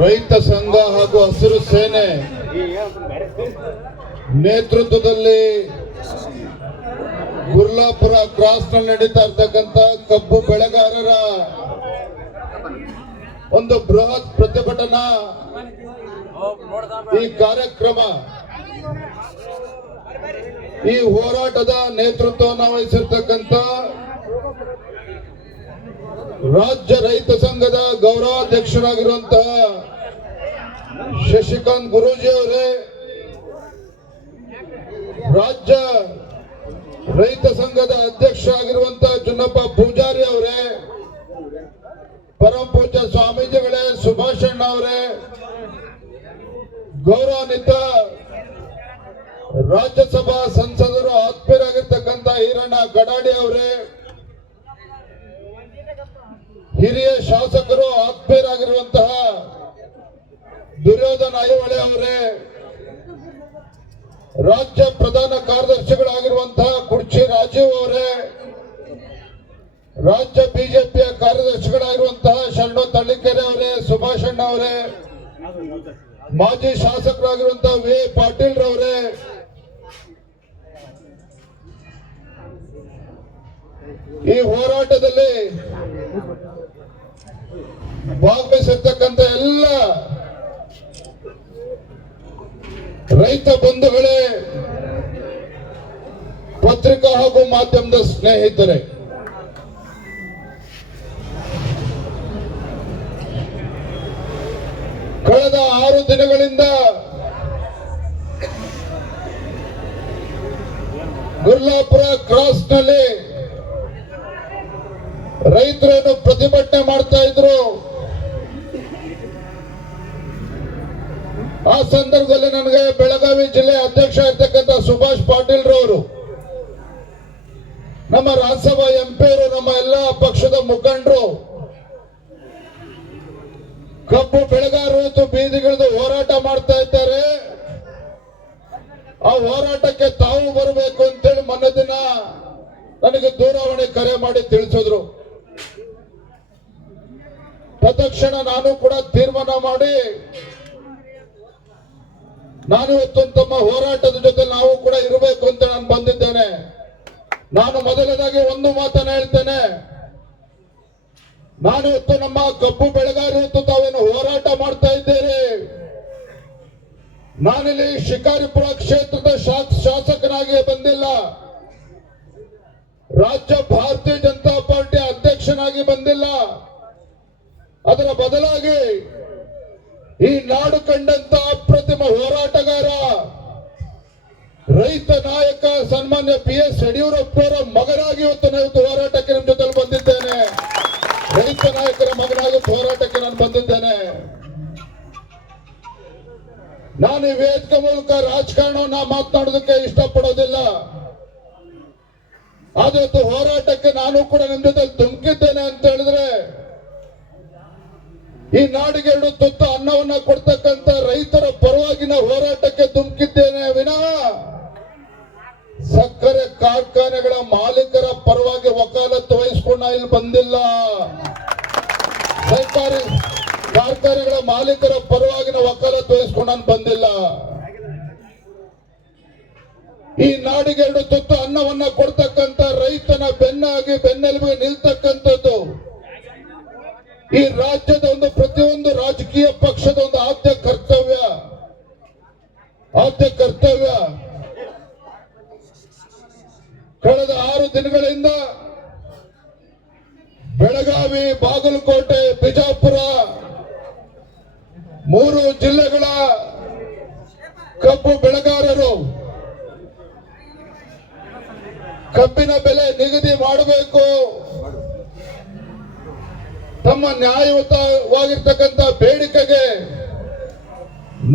ರೈತ ಸಂಘ ಹಾಗೂ ಹಸಿರು ಸೇನೆ ನೇತೃತ್ವದಲ್ಲಿ ಗುರ್ಲಾಪುರ ಕ್ರಾಸ್ನಲ್ಲಿ ನಡೀತಾ ಇರ್ತಕ್ಕಂಥ ಕಬ್ಬು ಬೆಳೆಗಾರರ ಒಂದು ಬೃಹತ್ ಪ್ರತಿಭಟನಾ ಈ ಕಾರ್ಯಕ್ರಮ, ಈ ಹೋರಾಟದ ನೇತೃತ್ವವನ್ನು ವಹಿಸಿರ್ತಕ್ಕಂಥ ರಾಜ್ಯ ರೈತ ಸಂಘದ ಗೌರವಾಧ್ಯಕ್ಷರಾಗಿರುವಂತಹ ಶಶಿಕಾಂತ್ ಗುರೂಜಿ ಅವರೇ ರಾಜ್ಯ ರೈತ ಸಂಘದ ಅಧ್ಯಕ್ಷ ಆಗಿರುವಂತಹ ಚುನ್ನಪ್ಪ ಪೂಜಾರಿ ಅವರೇ ಪರಮ ಪೂಜ್ಯ ಸ್ವಾಮೀಜಿಗಳೇ ಸುಭಾಷಣ್ಣ ಅವರೇ, ಗೌರವಾನ್ವಿತ ರಾಜ್ಯಸಭಾ ಸಂಸದರು ಆತ್ಮೀಯರಾಗಿರ್ತಕ್ಕಂಥ ಈರಣ್ಣ ಗಡಾಡಿ ಅವರೇ ಹಿರಿಯ ಶಾಸಕರು ಆತ್ಮೀಯರಾಗಿರುವಂತಹ ದುರ್ಯೋಧನ ಐಹೊಳೆ ಅವರೇ, ರಾಜ್ಯ ಪ್ರಧಾನ ಕಾರ್ಯದರ್ಶಿಗಳಾಗಿರುವಂತಹ ಕುರ್ಚಿ ರಾಜೀವ್ ಅವರೇ, ರಾಜ್ಯ ಬಿಜೆಪಿಯ ಕಾರ್ಯದರ್ಶಿಗಳಾಗಿರುವಂತಹ ಶರಣು ತಳ್ಳಿಕೆರೆ ಅವರೇ, ಸುಭಾಷ್ ಅಣ್ಣ ಅವರೇ, ಮಾಜಿ ಶಾಸಕರಾಗಿರುವಂತಹ ವಿ ಪಾಟೀಲ್ ರವರೇ, ಈ ಹೋರಾಟದಲ್ಲಿ ಭಾಗವಹಿಸಿರ್ತಕ್ಕಂಥ ಎಲ್ಲ ರೈತ ಬಂಧುಗಳೇ, ಪತ್ರಿಕಾ ಹಾಗೂ ಮಾಧ್ಯಮದ ಸ್ನೇಹಿತರೆ, ಕಳೆದ ಆರು ದಿನಗಳಿಂದ ಗುರ್ಲಾಪುರ ಕ್ರಾಸ್ನಲ್ಲಿ ರೈತರೇನು ಪ್ರತಿಭಟನೆ ಮಾಡ್ತಾ ಇದ್ರು. ಆ ಸಂದರ್ಭದಲ್ಲಿ ನನಗೆ ಬೆಳಗಾವಿ ಜಿಲ್ಲೆ ಅಧ್ಯಕ್ಷ ಇರ್ತಕ್ಕಂಥ ಸುಭಾಷ್ ಪಾಟೀಲ್ ರವರು, ನಮ್ಮ ರಾಜ್ಯಸಭಾ ಎಂಪಿಯರು ನಮ್ಮ ಎಲ್ಲ ಪಕ್ಷದ ಮುಖಂಡರು, ಕಬ್ಬು ಬೆಳೆಗಾರರು ಬೀದಿಗಿಳಿದು ಹೋರಾಟ ಮಾಡ್ತಾ ಇದ್ದಾರೆ. ಆ ಹೋರಾಟಕ್ಕೆ ತಾವು ಬರಬೇಕು ಅಂತೇಳಿ ಮೊನ್ನೆ ದಿನ ನನಗೆ ದೂರವಾಣಿ ಕರೆ ಮಾಡಿ ತಿಳಿಸಿದ್ರು. ತತ್ಕ್ಷಣ ನಾನು ಕೂಡ ತೀರ್ಮಾನ ಮಾಡಿ ನಾನು ಇವತ್ತು ತಮ್ಮ ಹೋರಾಟದ ಜೊತೆ ನಾವು ಕೂಡ ಇರಬೇಕು ಅಂತ ನಾನು ಬಂದಿದ್ದೇನೆ. ನಾನು ಮೊದಲನೇದಾಗಿ ಒಂದು ಮಾತನ್ನ ಹೇಳ್ತೇನೆ. ನಾನು ಇವತ್ತು ನಮ್ಮ ಕಬ್ಬು ಬೆಳೆಗಾರರು ತಾವೇನು ಹೋರಾಟ ಮಾಡ್ತಾ ಇದ್ದೇನೆ ನಾನಿಲ್ಲಿ ಶಿಕಾರಿಪುರ ಕ್ಷೇತ್ರದ ಶಾಸ್- ಶಾಸಕನಾಗಿ ಬಂದಿಲ್ಲ. ರಾಜ್ಯ ಭಾರತೀಯ ಜನತಾ ಪಾರ್ಟಿ ಅಧ್ಯಕ್ಷನಾಗಿ ಬಂದಿಲ್ಲ. ಅದರ ಬದಲಾಗಿ ಈ ನಾಡು ಕಂಡಂತ ಅಪ್ರತಿಮ ಹೋರಾಟಗಾರ, ರೈತ ನಾಯಕ ಸನ್ಮಾನ್ಯ ಪಿ ಎಸ್ ಯಡಿಯೂರಪ್ಪರ ಮಗನಾಗಿ ಇವತ್ತು ಇವತ್ತು ಹೋರಾಟಕ್ಕೆ ನಿಮ್ಮ ಜೊತೆ ಬಂದಿದ್ದೇನೆ. ರೈತ ನಾಯಕರ ಮಗನಾಗಿ ಹೋರಾಟಕ್ಕೆ ನಾನು ಬಂದಿದ್ದೇನೆ. ನಾನು ಈ ವೇದಿಕೆ ಮೂಲಕ ರಾಜಕಾರಣವನ್ನ ಮಾತನಾಡೋದಕ್ಕೆ ಇಷ್ಟಪಡೋದಿಲ್ಲ. ಆದ್ರೆ ಹೋರಾಟಕ್ಕೆ ನಾನು ಕೂಡ ನಿಮ್ ಜೊತೆ ಧುಮುಕಿದ್ದೇನೆ ಅಂತ ಹೇಳಿದ್ರೆ ಈ ನಾಡಿಗೆ ಎರಡು ತುತ್ತ ಅನ್ನವನ್ನ ಕೊಡ್ತಕ್ಕಂತ ರೈತರ ಪರವಾಗಿನ ಹೋರಾಟಕ್ಕೆ ಧುಮುಕಿದ್ದೇನೆ ವಿನ. ಸಕ್ಕರೆ ಕಾರ್ಖಾನೆಗಳ ಮಾಲೀಕರ ಪರವಾಗಿ ವಕಾಲತ್ತು ವಹಿಸ್ಕೊಂಡು ಇಲ್ಲಿ ಬಂದಿಲ್ಲ. ಸರ್ಕಾರಿ ಕಾರ್ಖಾನೆಗಳ ಮಾಲೀಕರ ಪರವಾಗಿನ ವಕಾಲತ್ತು ವಹಿಸ್ಕೊಂಡು ಬಂದಿಲ್ಲ. ಈ ನಾಡಿಗೆ ಎರಡು ತುತ್ತು ಅನ್ನವನ್ನ ಕೊಡ್ತಕ್ಕಂತ ರೈತನ ಬೆನ್ನಾಗಿ ಬೆನ್ನೆಲುಬಿಗೆ ನಿಲ್ತಕ್ಕಂಥದ್ದು ಈ ರಾಜಕೀಯ ಪಕ್ಷದ ಒಂದು ಆದ್ಯ ಕರ್ತವ್ಯ. ಆದ್ಯ ಕರ್ತವ್ಯ. ಕಳೆದ ಆರು ದಿನಗಳಿಂದ ಬೆಳಗಾವಿ, ಬಾಗಲಕೋಟೆ, ಬಿಜಾಪುರ ಮೂರು ಜಿಲ್ಲೆಗಳ ಕಬ್ಬು ಬೆಳೆಗಾರರು ಕಬ್ಬಿನ ಬೆಲೆ ನಿಗದಿ ಮಾಡಬೇಕು. ತಮ್ಮ ನ್ಯಾಯಯುತವಾಗಿರ್ತಕ್ಕಂಥ ಬೇಡಿಕೆಗೆ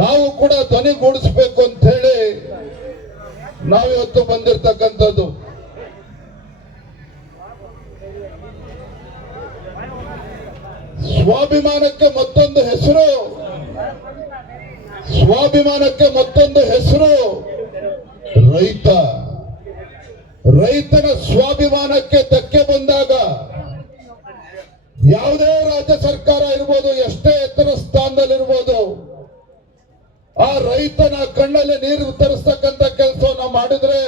ನಾವು ಕೂಡ ಧ್ವನಿಗೂಡಿಸಬೇಕು ಅಂತ ಹೇಳಿ ನಾವಿವತ್ತು ಬಂದಿರತಕ್ಕಂಥದ್ದು. ಸ್ವಾಭಿಮಾನಕ್ಕೆ ಮತ್ತೊಂದು ಹೆಸರು. ಸ್ವಾಭಿಮಾನಕ್ಕೆ ಮತ್ತೊಂದು ಹೆಸರು ರೈತ. ರೈತನ ಸ್ವಾಭಿಮಾನಕ್ಕೆ ಧಕ್ಕೆ ಬಂದಾಗ ಯಾವುದೇ ರಾಜ್ಯ ಸರ್ಕಾರ ಇರ್ಬೋದು, ಎಷ್ಟೇ ಎತ್ತರ ಸ್ಥಾನದಲ್ಲಿ ಇರ್ಬೋದು ಆ ರೈತನ ಕಣ್ಣಲ್ಲಿ ನೀರು ತರಿಸ್ತಕ್ಕಂತ ಕೆಲಸವನ್ನ ಮಾಡಿದ್ರೆ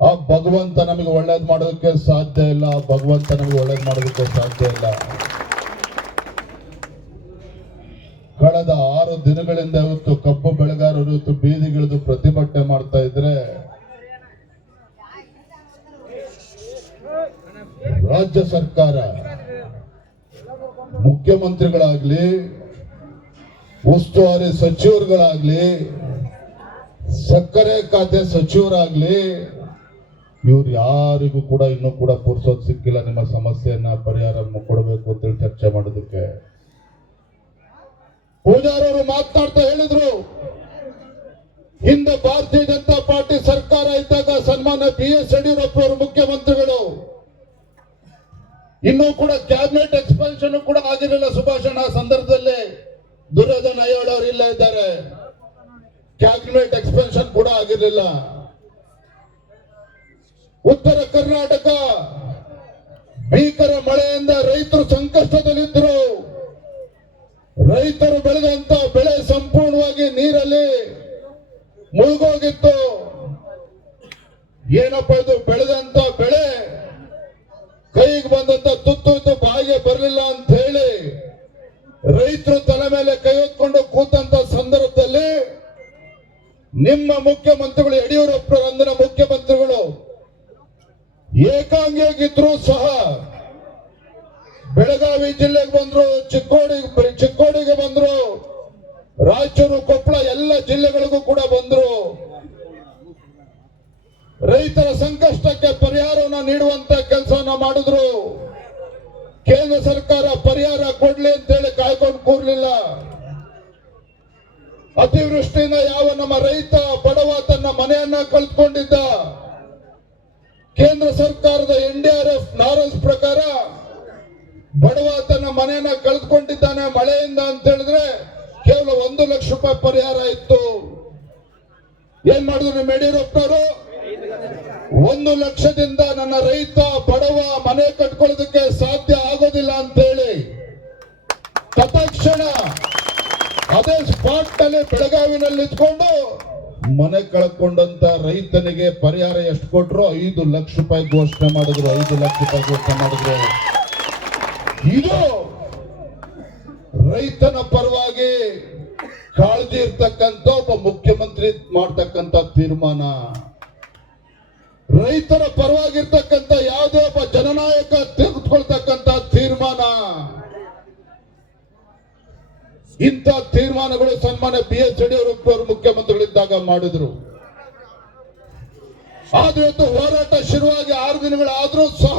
ಆ ಭಗವಂತ ನಮಗೆ ಒಳ್ಳೇದ್ ಮಾಡೋದಕ್ಕೆ ಸಾಧ್ಯ ಇಲ್ಲ ಭಗವಂತ ನಮಗೆ ಒಳ್ಳೇದ್ ಮಾಡೋದಕ್ಕೆ ಸಾಧ್ಯ ಇಲ್ಲ. ಕಳೆದ ಆರು ದಿನಗಳಿಂದ ಇವತ್ತು ಕಬ್ಬು ಬೆಳೆಗಾರರು ಇವತ್ತು ಬೀದಿಗಿಳಿದು ಪ್ರತಿಭಟನೆ ಮಾಡ್ತಾ ಇದ್ರೆ ರಾಜ್ಯ ಸರ್ಕಾರ ಮುಖ್ಯಮಂತ್ರಿಗಳಾಗ್ಲಿ, ಉಸ್ತುವಾರಿ ಸಚಿವರುಗಳಾಗ್ಲಿ, ಸಕ್ಕರೆ ಖಾತೆ ಸಚಿವರಾಗ್ಲಿ, ಇವ್ರು ಯಾರಿಗೂ ಕೂಡ ಇನ್ನೂ ಕೂಡ ಪುರ್ಸೋದು ಸಿಕ್ಕಿಲ್ಲ, ನಿಮ್ಮ ಸಮಸ್ಯೆಯನ್ನ ಪರಿಹಾರ ಕೊಡಬೇಕು ಅಂತೇಳಿ ಚರ್ಚೆ ಮಾಡೋದಕ್ಕೆ. ಪೂಜಾರವರು ಮಾತನಾಡ್ತಾ ಹೇಳಿದ್ರು, ಹಿಂದೆ ಭಾರತೀಯ ಜನತಾ ಪಾರ್ಟಿ ಸರ್ಕಾರ ಇದ್ದಾಗ ಸನ್ಮಾನ ಬಿ ಎಸ್ ಯಡಿಯೂರಪ್ಪ ಅವರು ಮುಖ್ಯಮಂತ್ರಿಗಳು ಇನ್ನೂ ಕೂಡ ಕ್ಯಾಬಿನೆಟ್ ಎಕ್ಸ್ಪಾನ್ಷನ್ ಕೂಡ ಆಗಿರಲಿಲ್ಲ ಸುಭಾಷಣ ಸಂದರ್ಭದಲ್ಲಿ ದುರ್ಯೋಧನ ಅಯ್ಯೋಡ್ ಅವರು ಇಲ್ಲ ಇದ್ದಾರೆ. ಕ್ಯಾಬಿನೆಟ್ ಎಕ್ಸ್ಪೆನ್ಷನ್ ಕೂಡ ಆಗಿರಲಿಲ್ಲ. ಉತ್ತರ ಕರ್ನಾಟಕ ಭೀಕರ ಮಳೆಯಿಂದ ರೈತರು ಸಂಕಷ್ಟದಲ್ಲಿದ್ದರು ರೈತರು ಬೆಳೆದಂತ ಬೆಳೆ ಸಂಪೂರ್ಣವಾಗಿ ನೀರಲ್ಲಿ ಮುಳುಗೋಗಿತ್ತು. ಏನಪ್ಪ ಇದು ಬೆಳೆದಂತ ಬಂದ್ರು ಚಿಕ್ಕೋಡಿ ಚಿಕ್ಕೋಡಿಗೆ ಬಂದ್ರು. ರಾಯಚೂರು, ಕೊಪ್ಪಳ ಎಲ್ಲ ಜಿಲ್ಲೆಗಳಿಗೂ ಕೂಡ ಬಂದ್ರು. ರೈತರ ಸಂಕಷ್ಟಕ್ಕೆ ಪರಿಹಾರವನ್ನ ನೀಡುವಂತ ಕೆಲಸವನ್ನ ಮಾಡಿದ್ರು. ಕೇಂದ್ರ ಸರ್ಕಾರ ಪರಿಹಾರ ಕೊಡ್ಲಿ ಅಂತೇಳಿ ಕಾಯ್ಕೊಂಡು ಕೂರ್ಲಿಲ್ಲ. ಅತಿವೃಷ್ಟಿಯಿಂದ ಯಾವ ನಮ್ಮ ರೈತ ಬಡವ ತನ್ನ ಮನೆಯನ್ನ ಕಳ್ಕೊಂಡಿದ್ದ? ಕೇಂದ್ರ ಸರ್ಕಾರದ ಎನ್ ಡಿ ಎಫ್ ನಾರಲ್ಸ್ ಪ್ರಕಾರ ಬಡವ ತನ್ನ ಮನೆಯನ್ನ ಕಳೆದುಕೊಂಡಿದ್ದಾನೆ ಮಳೆಯಿಂದ ಅಂತ ಹೇಳಿದ್ರೆ ಕೇವಲ ಒಂದು ಲಕ್ಷ ರೂಪಾಯಿ ಪರಿಹಾರ ಇತ್ತು. ಏನ್ ಮಾಡಿದ್ರು ಯಡಿಯೂರಪ್ಪನವರು? ಒಂದು ಲಕ್ಷದಿಂದ ನನ್ನ ರೈತ, ಬಡವ ಮನೆ ಕಟ್ಕೊಳ್ಳೋದಕ್ಕೆ ಸಾಧ್ಯ ಆಗೋದಿಲ್ಲ ಅಂತೇಳಿ. ತತ್ಕ್ಷಣ ಅದೇ ಸ್ಪಾಟ್ ಅಲ್ಲಿ ಬೆಳಗಾವಿನಲ್ಲಿ ಇದ್ಕೊಂಡು ಮನೆ ಕಳ್ಕೊಂಡಂತ ರೈತನಿಗೆ ಪರಿಹಾರ ಎಷ್ಟು ಕೊಟ್ರು? ಐದು ಲಕ್ಷ ರೂಪಾಯಿ ಘೋಷಣೆ ಮಾಡಿದ್ರು, ಐದು ಲಕ್ಷ ರೂಪಾಯಿ ಘೋಷಣೆ ಮಾಡಿದ್ರು. ಇದು ರೈತನ ಪರವಾಗಿ ಕಾಳಜಿ ಇರ್ತಕ್ಕಂಥ ಒಬ್ಬ ಮುಖ್ಯಮಂತ್ರಿ ಮಾಡ್ತಕ್ಕಂತ ತೀರ್ಮಾನ. ರೈತರ ಪರವಾಗಿರ್ತಕ್ಕಂತ ಯಾವುದೇ ಒಬ್ಬ ಜನನಾಯಕ ತೆಗೆದುಕೊಳ್ತಕ್ಕಂಥ ತೀರ್ಮಾನ. ಇಂಥ ತೀರ್ಮಾನಗಳು ಸನ್ಮಾನ್ಯ ಬಿ ಎಸ್ ಯಡಿಯೂರಪ್ಪ ಅವರು ಮುಖ್ಯಮಂತ್ರಿಗಳಿದ್ದಾಗ ಮಾಡಿದ್ರು. ಆದ್ರೆ ಹೋರಾಟ ಶುರುವಾಗಿ ಆರು ದಿನಗಳಾದ್ರೂ ಸಹ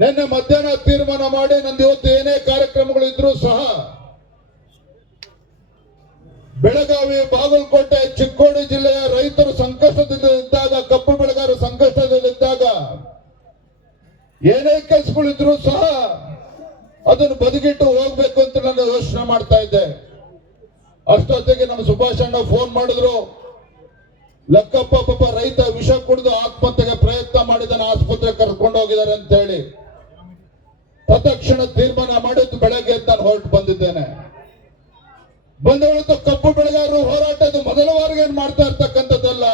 ನಿನ್ನೆ ಮಧ್ಯಾಹ್ನ ತೀರ್ಮಾನ ಮಾಡಿ ನಂದು ಇವತ್ತು ಏನೇ ಕಾರ್ಯಕ್ರಮಗಳು ಇದ್ರೂ ಸಹ ಬೆಳಗಾವಿ, ಬಾಗಲಕೋಟೆ, ಚಿಕ್ಕೋಡಿ ಜಿಲ್ಲೆಯ ರೈತರು ಸಂಕಷ್ಟದಲ್ಲಿದ್ದಾಗ, ಕಬ್ಬು ಬೆಳೆಗಾರರು ಸಂಕಷ್ಟದಲ್ಲಿದ್ದಾಗ ಏನೇ ಕೆಲಸಗಳಿದ್ರು ಸಹ ಅದನ್ನು ಬದುಕಿಟ್ಟು ಹೋಗ್ಬೇಕು ಅಂತ ನಾನು ಯೋಚನೆ ಮಾಡ್ತಾ ಇದ್ದೆ. ಅಷ್ಟೊತ್ತಿಗೆ ನಮ್ಮ ಸುಭಾಷ್ ಅಣ್ಣ ಫೋನ್ ಮಾಡಿದ್ರು. ಲಕ್ಕಪ್ಪ ಪಾಪ ರೈತ ವಿಷ ಕುಡಿದು ಆತ್ಮಹತ್ಯೆಗೆ ಪ್ರಯತ್ನ ಮಾಡಿದನ ಆಸ್ಪತ್ರೆ ಕರ್ಕೊಂಡು ಹೋಗಿದ್ದಾರೆ ಅಂತ ಹೇಳಿ ತತ್ಕ್ಷಣ ತೀರ್ಮಾನ ಮಾಡಿದ್ದು ಬೆಳಗ್ಗೆ ನಾನು ಹೊರಟು ಬಂದಿದ್ದೇನೆ. ಬಂದವಳಂತ ಕಪ್ಪು ಬೆಳೆಗಾರರು ಹೋರಾಟದ ಮೊದಲ ಬಾರಿಗೆ ಏನ್ ಮಾಡ್ತಾ ಇರ್ತಕ್ಕಂಥದ್ದಲ್ಲ.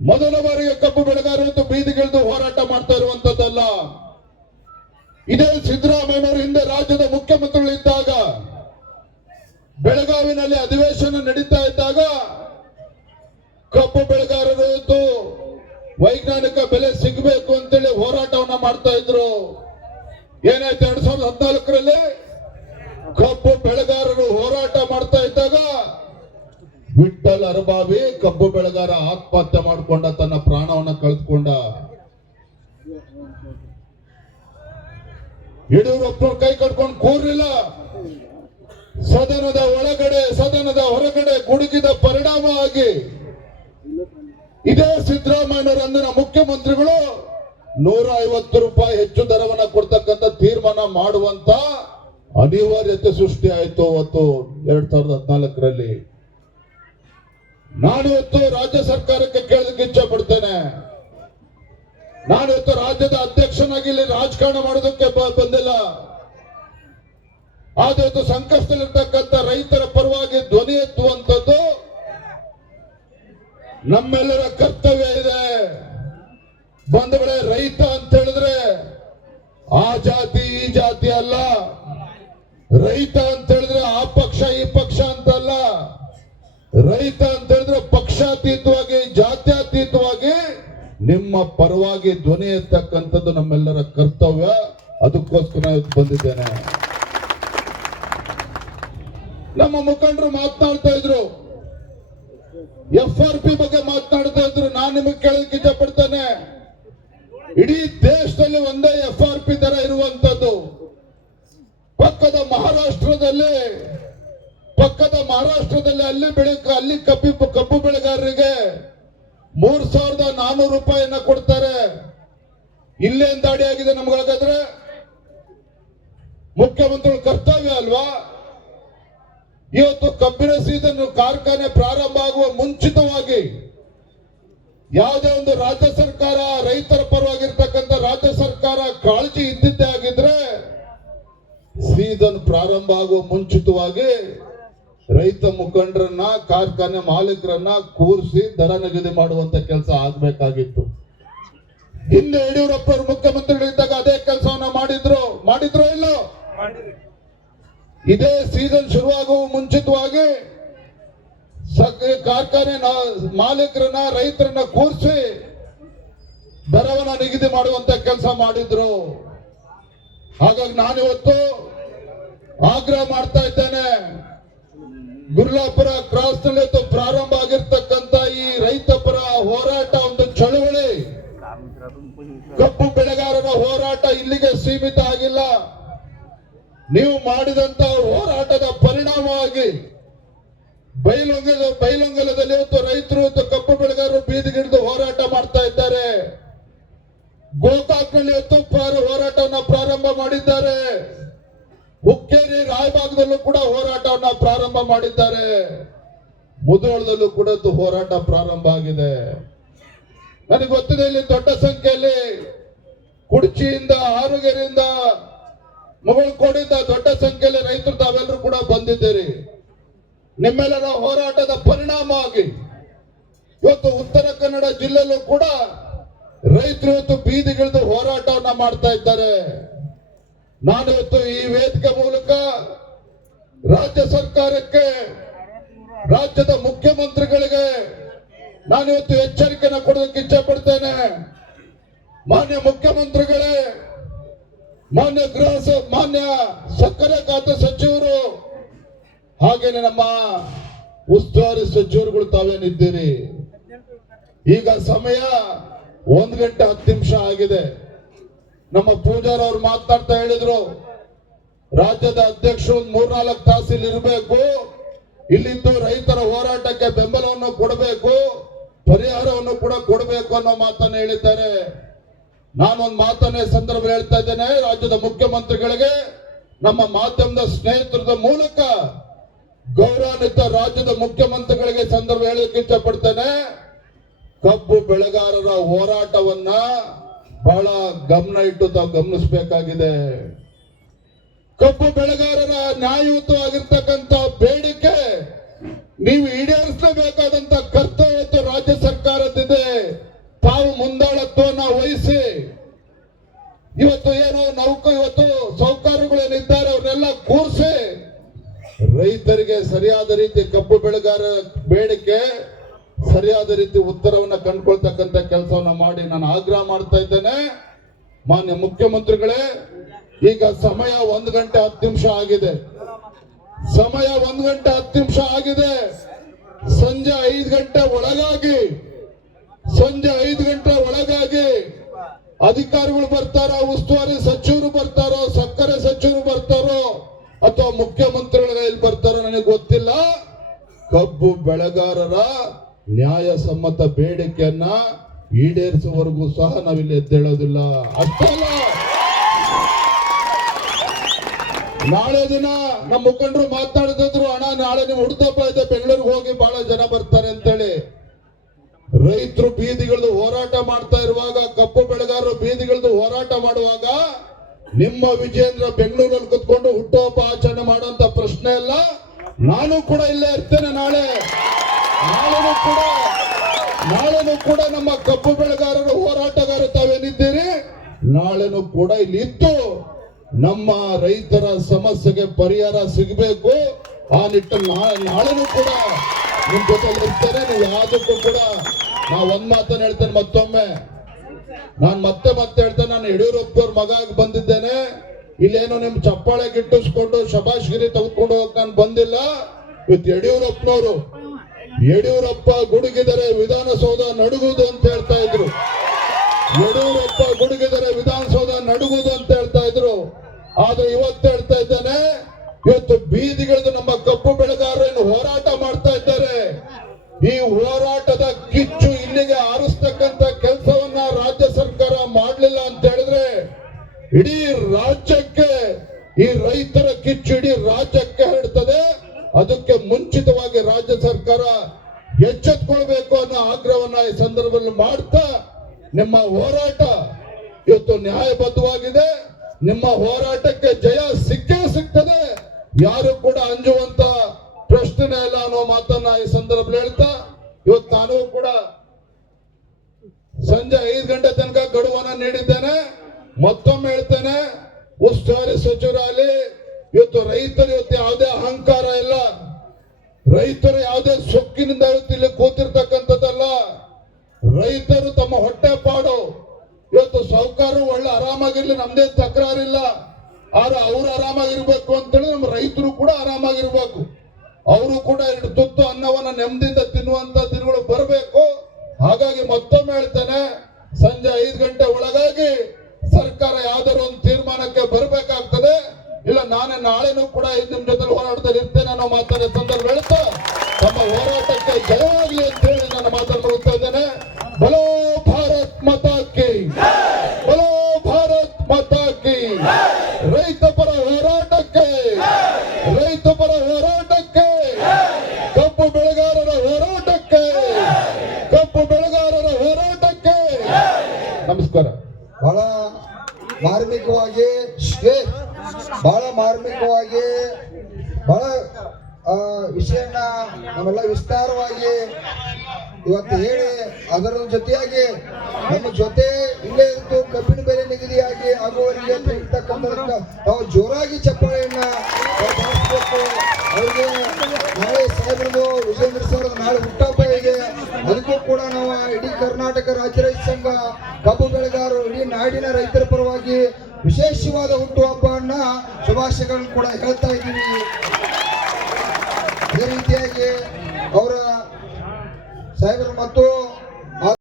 ಮೊದಲ ಬಾರಿಗೆ ಕಬ್ಬು ಬೆಳೆಗಾರರು ಅಂತ ಬೀದಿಗಿಳಿದು ಹೋರಾಟ ಮಾಡ್ತಾ ಇರುವಂತದ್ದಲ್ಲ ಇದೇ ಸಿದ್ದರಾಮಯ್ಯನವರು ಹಿಂದೆ ರಾಜ್ಯದ ಮುಖ್ಯಮಂತ್ರಿಗಳಿದ್ದಾಗ, ಬೆಳಗಾವಿನಲ್ಲಿ ಅಧಿವೇಶನ ನಡೀತಾ ಇದ್ದಾಗ ಕಬ್ಬು ಬೆಳೆಗಾರರು ವೈಜ್ಞಾನಿಕ ಬೆಲೆ ಸಿಗಬೇಕು ಅಂತೇಳಿ ಹೋರಾಟವನ್ನ ಮಾಡ್ತಾ ಇದ್ರು. ಏನಾಯ್ತು ಎರಡ್ ಸಾವಿರದ ಹದಿನಾಲ್ಕರಲ್ಲಿ? ಕಬ್ಬು ಬೆಳೆಗಾರರು ಹೋರಾಟ ಮಾಡ್ತಾ ಇದ್ದಾಗ ವಿಠಲ್ ಅರಬಾವಿ ಕಬ್ಬು ಬೆಳೆಗಾರ ಆತ್ಮಹತ್ಯೆ ಮಾಡಿಕೊಂಡ, ತನ್ನ ಪ್ರಾಣವನ್ನ ಕಳೆದುಕೊಂಡ. ಯಡಿಯೂರಪ್ಪ ಕೈ ಕಟ್ಕೊಂಡು ಕೂರ್ಲಿಲ್ಲ. ಸದನದ ಒಳಗಡೆ, ಸದನದ ಹೊರಗಡೆ ಗುಡುಗಿದ ಪರಿಣಾಮ ಆಗಿ ಇದೇ ಸಿದ್ದರಾಮಯ್ಯನವರಂದಿನ ಮುಖ್ಯಮಂತ್ರಿಗಳು ನೂರ ಐವತ್ತು ರೂಪಾಯಿ ಹೆಚ್ಚು ದರವನ್ನ ಕೊಡ್ತಕ್ಕಂಥ ತೀರ್ಮಾನ ಮಾಡುವಂತ ಅನಿವಾರ್ಯತೆ ಸೃಷ್ಟಿ ಆಯಿತು ಅವತ್ತು ಎರಡ್ ಸಾವಿರದ ಹದಿನಾಲ್ಕರಲ್ಲಿ. ನಾನಿವತ್ತು ರಾಜ್ಯ ಸರ್ಕಾರಕ್ಕೆ ಕೇಳಲಿಕ್ಕೆ ಇಚ್ಛೆ ಪಡ್ತೇನೆ ನಾನಿವತ್ತು ರಾಜ್ಯದ ಅಧ್ಯಕ್ಷನಾಗಿ ಇಲ್ಲಿ ರಾಜಕಾರಣ ಮಾಡೋದಕ್ಕೆ ಬಂದಿಲ್ಲ. ಆದ್ರೆ ಸಂಕಷ್ಟದಲ್ಲಿರ್ತಕ್ಕಂಥ ರೈತರ ಪರವಾಗಿ ಧ್ವನಿ ಎತ್ತುವಂಥದ್ದು ನಮ್ಮೆಲ್ಲರ ಕರ್ತವ್ಯ ಇದೆ. ಬಂಧುಗಳೇ, ರೈತ ಅಂತ ಹೇಳಿದ್ರೆ ಆ ಜಾತಿ, ಈ ಜಾತಿ ಅಲ್ಲ. ರೈತ ಅಂತ ಹೇಳಿದ್ರೆ ಆ ಪಕ್ಷ, ಈ ಪಕ್ಷ ಅಂತಲ್ಲ. ರೈತ ಅಂತ ಹೇಳಿದ್ರೆ ಪಕ್ಷಾತೀತವಾಗಿ, ಜಾತ್ಯಾತೀತವಾಗಿ ನಿಮ್ಮ ಪರವಾಗಿ ಧ್ವನಿ ಎತ್ತಕ್ಕಂಥದ್ದು ನಮ್ಮೆಲ್ಲರ ಕರ್ತವ್ಯ. ಅದಕ್ಕೋಸ್ಕರ ಬಂದಿದ್ದೇನೆ. ನಮ್ಮ ಮುಖಂಡರು ಮಾತನಾಡ್ತಾ ಇದ್ರು. ಎಫ್ ಆರ್ ಪಿ ಬಗ್ಗೆ ಮಾತನಾಡ್ತಾ ಇದ್ರು ನಾನು ನಿಮಗೆ ಕೇಳಲಿಕ್ಕೆ ಇಷ್ಟಪಡ್ತೇನೆ. ಇಡೀ ದೇಶದಲ್ಲಿ ಒಂದೇ ಎಫ್ ಆರ್ ಪಿ ತರ ಇರುವಂತದ್ದು. ಪಕ್ಕದ ಮಹಾರಾಷ್ಟ್ರದಲ್ಲಿ ಪಕ್ಕದ ಮಹಾರಾಷ್ಟ್ರದಲ್ಲಿ ಅಲ್ಲಿ ಬೆಳೆ ಅಲ್ಲಿ ಕಬ್ಬು ಕಬ್ಬು ಬೆಳೆಗಾರರಿಗೆ ಮೂರ್ ಸಾವಿರದ ನಾನೂರು ರೂಪಾಯಿಯನ್ನ ಕೊಡ್ತಾರೆ. ಇಲ್ಲೇನ್ ದಾಡಿ ಆಗಿದೆ ನಮ್ಗಾಗಾದ್ರೆ ಮುಖ್ಯಮಂತ್ರಿಗಳ ಕರ್ತವ್ಯ ಅಲ್ವಾ? ಇವತ್ತು ಕಬ್ಬಿನ ಸೀಸನ್ ಕಾರ್ಖಾನೆ ಪ್ರಾರಂಭ ಆಗುವ ಮುಂಚಿತವಾಗಿ ಯಾವುದೇ ಒಂದು ರಾಜ್ಯ ಸರ್ಕಾರ, ರೈತರ ಪರವಾಗಿರ್ತಕ್ಕಂಥ ರಾಜ್ಯ ಸರ್ಕಾರ ಕಾಳಜಿ ಇದ್ದಿದ್ದೇ ಆಗಿದ್ರೆ ಸೀಸನ್ ಪ್ರಾರಂಭ ಆಗುವ ಮುಂಚಿತವಾಗಿ ರೈತ ಮುಖಂಡರನ್ನ, ಕಾರ್ಖಾನೆ ಮಾಲೀಕರನ್ನ ಕೂರಿಸಿ ದರ ನಿಗದಿ ಮಾಡುವಂತ ಕೆಲಸ ಆಗ್ಬೇಕಾಗಿತ್ತು. ಹಿಂದೆ ಯಡಿಯೂರಪ್ಪ ಮುಖ್ಯಮಂತ್ರಿಗಳಿದ್ದಾಗ ಅದೇ ಕೆಲಸವನ್ನ ಮಾಡಿದ್ರು ಮಾಡಿದ್ರು ಇಲ್ಲೋ? ಇದೇ ಸೀಸನ್ ಶುರುವಾಗುವ ಮುಂಚಿತವಾಗಿ ಕಾರ್ಖಾನೆ ಮಾಲೀಕರನ್ನ, ರೈತರನ್ನ ಕೂರಿಸಿ ದರವನ್ನ ನಿಗದಿ ಮಾಡುವಂತ ಕೆಲಸ ಮಾಡಿದ್ರು. ಹಾಗಾಗಿ ನಾನಿವತ್ತು ಆಗ್ರಹ ಮಾಡ್ತಾ ಇದ್ದೇನೆ. ಗುರ್ಲಾಪುರ ಕ್ರಾಸ್ನಲ್ಲಿ ಪ್ರಾರಂಭ ನೀವು ಮಾಡಿದಂತ ಹೋರಾಟದ ಪರಿಣಾಮವಾಗಿ ಬೈಲೊಂಗಲ, ಬೈಲೊಂಗಲದಲ್ಲಿ ಇವತ್ತು ರೈತರು ಕಪ್ಪು ಬೆಳೆಗಾರರು ಬೀದಿಗಿಳಿದು ಹೋರಾಟ ಮಾಡ್ತಾ ಇದ್ದಾರೆ. ಗೋಕಾಕ್ನಲ್ಲಿ ಇವತ್ತು ಹೋರಾಟವನ್ನ ಪ್ರಾರಂಭ ಮಾಡಿದ್ದಾರೆ. ಹುಕ್ಕೇರಿ, ರಾಯಬಾಗದಲ್ಲೂ ಕೂಡ ಹೋರಾಟವನ್ನ ಪ್ರಾರಂಭ ಮಾಡಿದ್ದಾರೆ. ಮುದೋಳದಲ್ಲೂ ಕೂಡ ಹೋರಾಟ ಪ್ರಾರಂಭ ಆಗಿದೆ. ನನಗೆ ಗೊತ್ತಿದೆ ಇಲ್ಲಿ ದೊಡ್ಡ ಸಂಖ್ಯೆಯಲ್ಲಿ ಕುಡ್ಚಿಯಿಂದ, ಆರುಗೆರೆಯಿಂದ ಮುಗಳಕೋಡಿಂದ ದೊಡ್ಡ ಸಂಖ್ಯೆಯಲ್ಲಿ ರೈತರು ತಾವೆಲ್ಲರೂ ಕೂಡ ಬಂದಿದ್ದೀರಿ. ನಿಮ್ಮೆಲ್ಲರ ಹೋರಾಟದ ಪರಿಣಾಮವಾಗಿ ಇವತ್ತು ಉತ್ತರ ಕನ್ನಡ ಜಿಲ್ಲೆಯಲ್ಲೂ ಕೂಡ ರೈತರು ಇವತ್ತು ಬೀದಿಗಿಳಿದು ಹೋರಾಟವನ್ನ ಮಾಡ್ತಾ ಇದ್ದಾರೆ. ನಾನು ಇವತ್ತು ಈ ವೇದಿಕೆ ಮೂಲಕ ರಾಜ್ಯ ಸರ್ಕಾರಕ್ಕೆ, ರಾಜ್ಯದ ಮುಖ್ಯಮಂತ್ರಿಗಳಿಗೆ ನಾನು ಇವತ್ತು ಎಚ್ಚರಿಕೆಯನ್ನು ಕೊಡೋದಕ್ಕೆ ಇಚ್ಛೆ ಪಡ್ತೇನೆ. ಮಾನ್ಯ ಮುಖ್ಯಮಂತ್ರಿಗಳೇ ಮಾನ್ಯ ಗೃಹ ಮಾನ್ಯ ಸಕ್ಕರೆ ಖಾತೆ ಸಚಿವರು ಹಾಗೇನೆ ನಮ್ಮ ಉಸ್ತುವಾರಿ ಸಚಿವರುಗಳು ತಾವೇನಿದ್ದೀರಿ? ಈಗ ಸಮಯ ಒಂದ್ ಗಂಟೆ ಹತ್ತು ನಿಮಿಷ ಆಗಿದೆ. ನಮ್ಮ ಪೂಜಾರ್ ಅವ್ರು ಮಾತನಾಡ್ತಾ ಹೇಳಿದ್ರು, ರಾಜ್ಯದ ಅಧ್ಯಕ್ಷರು ಒಂದ್ ಮೂರ್ನಾಲ್ಕು ತಾಸು ಇಲ್ಲಿ ಇರಬೇಕು, ಇಲ್ಲಿದ್ದು ರೈತರ ಹೋರಾಟಕ್ಕೆ ಬೆಂಬಲವನ್ನು ಕೊಡಬೇಕು, ಪರಿಹಾರವನ್ನು ಕೂಡ ಕೊಡಬೇಕು ಅನ್ನೋ ಮಾತನ್ನು ಹೇಳಿದ್ದಾರೆ. ನಾನೊಂದು ಮಾತನ್ನೇ ಸಂದರ್ಭ ಹೇಳ್ತಾ ಇದ್ದೇನೆ, ರಾಜ್ಯದ ಮುಖ್ಯಮಂತ್ರಿಗಳಿಗೆ ನಮ್ಮ ಮಾಧ್ಯಮದ ಸ್ನೇಹಿತರದ ಮೂಲಕ ಗೌರವಾನ್ವಿತ ರಾಜ್ಯದ ಮುಖ್ಯಮಂತ್ರಿಗಳಿಗೆ ಸಂದರ್ಭ ಹೇಳಕ್ಕೆ ಇಷ್ಟಪಡ್ತೇನೆ. ಕಬ್ಬು ಬೆಳೆಗಾರರ ಹೋರಾಟವನ್ನ ಬಹಳ ಗಮನ ಇಟ್ಟು ತಾವು ಗಮನಿಸಬೇಕಾಗಿದೆ. ಕಬ್ಬು ಬೆಳೆಗಾರರ ನ್ಯಾಯಯುತವಾಗಿರ್ತಕ್ಕಂಥ ಬೇಡಿಕೆ ನೀವು ಈಡೇರಿಸಬೇಕಾದಂತ ಕರ್ತವ್ಯ ರಾಜ್ಯ ಸರ್ಕಾರದಿದೆ ತಾವು ಮುಂದಾಳತ್ವವನ್ನು ವಹಿಸಿ. ಇವತ್ತು ಏನು ನೌಕ ಇವತ್ತು ಸೌಕರ್ಯಗಳೇನಿದ್ದಾರೆ ಅವನ್ನೆಲ್ಲ ಕೂರಿಸಿ. ರೈತರಿಗೆ ಸರಿಯಾದ ರೀತಿ ಕಬ್ಬು ಬೆಳೆಗಾರ ಬೇಡಿಕೆ, ಸರಿಯಾದ ರೀತಿ ಉತ್ತರವನ್ನು ಕಂಡುಕೊಳ್ತಕ್ಕಂಥ ಕೆಲಸವನ್ನ ಮಾಡಿ ನಾನು ಆಗ್ರಹ ಮಾಡ್ತಾ ಇದ್ದೇನೆ. ಮಾನ್ಯ ಮುಖ್ಯಮಂತ್ರಿಗಳೇ, ಈಗ ಸಮಯ ಒಂದು ಗಂಟೆ ಹತ್ತು ನಿಮಿಷ ಆಗಿದೆ. ಸಮಯ ಒಂದು ಗಂಟೆ ಹತ್ತು ನಿಮಿಷ ಆಗಿದೆ. ಸಂಜೆ ಐದು ಗಂಟೆ ಒಳಗಾಗಿ ಸಂಜೆ ಐದು ಗಂಟೆ ಒಳಗಾಗಿ ಅಧಿಕಾರಿಗಳು ಬರ್ತಾರ, ಉಸ್ತುವಾರಿ ಸಚಿವರು ಬರ್ತಾರೋ, ಸಕ್ಕರೆ ಸಚಿವರು ಬರ್ತಾರೋ ಅಥವಾ ಮುಖ್ಯಮಂತ್ರಿಗಳ ಇಲ್ಲಿ ಬರ್ತಾರೋ ನನಗೆ ಗೊತ್ತಿಲ್ಲ. ಕಬ್ಬು ಬೆಳೆಗಾರರ ನ್ಯಾಯಸಮ್ಮತ ಬೇಡಿಕೆಯನ್ನ ಈಡೇರಿಸುವವರೆಗೂ ಸಹ ನಾವಿಲ್ಲಿ ಎದ್ದೇಳೋದಿಲ್ಲ. ಅಷ್ಟಲ್ಲ ನಾಳೆ ದಿನ ನಮ್ಮ ಮುಖಂಡರು ಮಾತಾಡ್ತಿದ್ರು ಅಣ್ಣ, ನಾಳೆ ನೀವು ಹುಡ್ತಪ್ಪ ಬೆಂಗಳೂರಿಗೆ ಹೋಗಿ ಬಹಳ ಜನ ಬರ್ತಾರೆ ಅಂತೇಳಿ. ರೈತರು ಬೀದಿಗಳದು ಹೋರಾಟ ಮಾಡ್ತಾ ಇರುವಾಗ, ಕಪ್ಪು ಬೆಳೆಗಾರರು ಬೀದಿಗಳದು ಹೋರಾಟ ಮಾಡುವಾಗ ನಿಮ್ಮ ವಿಜೇಂದ್ರ ಬೆಂಗಳೂರಲ್ಲಿ ಕುತ್ಕೊಂಡು ಹುಟ್ಟುಹಬ್ಬ ಆಚರಣೆ ಮಾಡುವಂತ ಪ್ರಶ್ನೆ ಇಲ್ಲ ನಾನು ಕೂಡ ಇಲ್ಲೇ ಇರ್ತೇನೆ ನಾಳೆ. ನಾಳೆನೂ ಕೂಡ ನಾಳೆನೂ ಕೂಡ ನಮ್ಮ ಕಬ್ಬು ಬೆಳೆಗಾರರು, ಹೋರಾಟಗಾರರು ತಾವೇನಿದ್ದೀರಿ? ನಾಳೆನೂ ಕೂಡ ಇಲ್ಲಿ ಇತ್ತು ನಮ್ಮ ರೈತರ ಸಮಸ್ಯೆಗೆ ಪರಿಹಾರ ಸಿಗಬೇಕು. ಆ ನಿಟ್ಟಲ್ಲಿ ನಾ- ನಾಳೆನೂ ಕೂಡ ನಿಮ್ ಜೊತೆ ಇರ್ತೇನೆ ನೀವು ಯಾವುದಕ್ಕೂ ಕೂಡ ನಾ ಒಂದ್ ಮಾತನ್ನ ಹೇಳ್ತೇನೆ ಮತ್ತೊಮ್ಮೆ. ನಾನ್ ಮತ್ತೆ ಮತ್ತೆ ಹೇಳ್ತೇನೆ, ನಾನು ಯಡಿಯೂರಪ್ಪನವ್ರ ಮಗ ಬಂದಿದ್ದೇನೆ. ಇಲ್ಲೇನೋ ನಿಮ್ ಚಪ್ಪಾಳೆ ಗಿಟ್ಟಿಸ್ಕೊಂಡು ಶಬಾಷ್ಗಿರಿ ತೆಗೆದುಕೊಂಡು ಹೋಗಕ್ ನಾನು ಬಂದಿಲ್ಲ. ಇವತ್ತು ಯಡಿಯೂರಪ್ಪನವರು. ಯಡಿಯೂರಪ್ಪ ಗುಡುಗಿದರೆ ವಿಧಾನಸೌಧ ನಡುಗುವುದು ಅಂತ ಹೇಳ್ತಾ ಇದ್ರು. ಯಡಿಯೂರಪ್ಪ ಗುಡುಗಿದರೆ ವಿಧಾನಸೌಧ ನಡುಗುದು ಅಂತ ಹೇಳ್ತಾ ಇದ್ರು. ಆದ್ರೆ ಇವತ್ತು ಹೇಳ್ತಾ ಇದ್ದಾನೆ, ಇವತ್ತು ಬೀದಿಗಿಳಿದು ನಮ್ಮ ಕಪ್ಪು ಬೆಳೆಗಾರರು ಹೋರಾಟ ಮಾಡ್ತಾ ಇದ್ದಾರೆ. ಈ ಹೋರಾಟದ ಕಿಚ್ಚು ಇಲ್ಲಿಗೆ ಆರಿಸ್ತಕ್ಕಂತ ಕೆಲಸವನ್ನ ರಾಜ್ಯ ಸರ್ಕಾರ ಮಾಡಲಿಲ್ಲ ಅಂತ ಹೇಳಿದ್ರೆ ಇಡೀ ಸಂಜೆ ಐದು ಗಂಟೆ ತನಕ ಗಡುವನ್ನ ನೀಡಿದ್ದೇನೆ. ಮತ್ತೊಮ್ಮೆ ಹೇಳ್ತೇನೆ ಉಸ್ತುವಾರಿ ಸಚಿವರಾಗಲಿ, ಇವತ್ತು ರೈತರು ಇವತ್ತು ಯಾವುದೇ ಅಹಂಕಾರ ಇಲ್ಲ. ರೈತರು ಯಾವುದೇ ಸೊಕ್ಕಿನಿಂದ ಇಲ್ಲಿ ಕೂತಿರ್ತಕ್ಕಂಥದ್ದಲ್ಲ. ರೈತರು ತಮ್ಮ ಹೊಟ್ಟೆ ಪಾಡು. ಇವತ್ತು ಸಾಹುಕಾರರು ಒಳ್ಳೆ ಆರಾಮಾಗಿರ್ಲಿ, ನಮ್ದೇ ತಕರಾರಿಲ್ಲ. ಆದ್ರೆ ಅವ್ರು ಆರಾಮಾಗಿರ್ಬೇಕು ಅಂತೇಳಿ ನಮ್ಮ ರೈತರು ಕೂಡ ಆರಾಮಾಗಿರ್ಬೇಕು. ಅವರು ಕೂಡ ಎರಡು ತುತ್ತು ಅನ್ನವನ್ನ ನೆಮ್ಮದಿಯಿಂದ ತಿನ್ನುವಂತ ದಿನಗಳು ಬರಬೇಕು. ಹಾಗಾಗಿ ಮತ್ತೊಮ್ಮೆ ಹೇಳ್ತೇನೆ, ಸಂಜೆ ಐದು ಗಂಟೆ ಒಳಗಾಗಿ ಸರ್ಕಾರ ಯಾವ್ದಾದ್ರು ಒಂದು ತೀರ್ಮಾನಕ್ಕೆ ಬರಬೇಕಾಗ್ತದೆ. ಇಲ್ಲ, ನಾನೇ ನಾಳೆನೂ ಕೂಡ ನಿಮ್ ಜೊತೆ ಹೋರಾಡ್ತಾ ಇರ್ತೇನೆ ಅನ್ನೋ ಈ ಸಂದರ್ಭ ಹೇಳ್ತಾ, ತಮ್ಮ ಹೋರಾಟಕ್ಕೆ ಜಯವಾಗಲಿ ಅಂತ ಹೇಳಿ ನನ್ನ ಮಾತನ್ನು ಮುಗಿಸ್ತಾ ಇದ್ದೇನೆ ಬಲೋ ಭಾರತ್ ಮಾತಾ ಕಿ ಬಲೋ ಭಾರತ್ ಮಾತಾ ಕಿ ರೈತ ಪರ ಹೋರಾಟಕ್ಕೆ ರೈತ ಪರ ಹೋರಾಟಕ್ಕೆ ಕಬ್ಬು ಬೆಳೆಗಾರರ ಹೋರಾಟಕ್ಕೆ ಕಬ್ಬು ಬೆಳೆಗಾರರ ಹೋರಾಟಕ್ಕೆ ನಮಸ್ಕಾರ ಬಹಳ ಮಾರ್ಮಿಕವಾಗಿ ಏ, ಬಹಳ ಮಾರ್ಮಿಕವಾಗಿ ಬಹಳ ಆ, ನಾವೆಲ್ಲ ವಿಸ್ತಾರವಾಗಿ ಇವತ್ತು ಹೇಳಿ ಅದರ ಜೊತೆಯಾಗಿ ನಮ್ಮ ಜೊತೆ ಇಲ್ಲೇ ಇದ್ದು ಕಬ್ಬಿನ ಬೆಲೆ ನಿಗದಿಯಾಗಿ ಆಗುವವರಿಗೆ ಇರ್ತಕ್ಕಂಥದಕ್ಕೆ ನಾವು ಜೋರಾಗಿ ಚಪ್ಪಾಳೆಯನ್ನ ಅವರಿಗೆ ನಾಳೆ ಸಾಹೇಬ್ರದು ವಿಜೇಂದ್ರ ಸರ್ ನಾಳೆ ಹುಟ್ಟಹಬ್ಬ ಇದೆ ಅದಕ್ಕೂ ಕೂಡ ನಾವು ಇಡೀ ಕರ್ನಾಟಕ ರಾಜ್ಯ ರೈತ ಸಂಘ ಕಬ್ಬು ಬೆಳೆಗಾರರು ಇಡೀ ನಾಡಿನ ರೈತರ ಪರವಾಗಿ ವಿಶೇಷವಾದ ಹುಟ್ಟುಹಬ್ಬವನ್ನ ಶುಭಾಶಯಗಳನ್ನು ಕೂಡ ಹೇಳ್ತಾ ಇದ್ದೀವಿ. ಅದೇ ರೀತಿಯಾಗಿ ಅವರ ಸಾಹೇಬರು ಮತ್ತು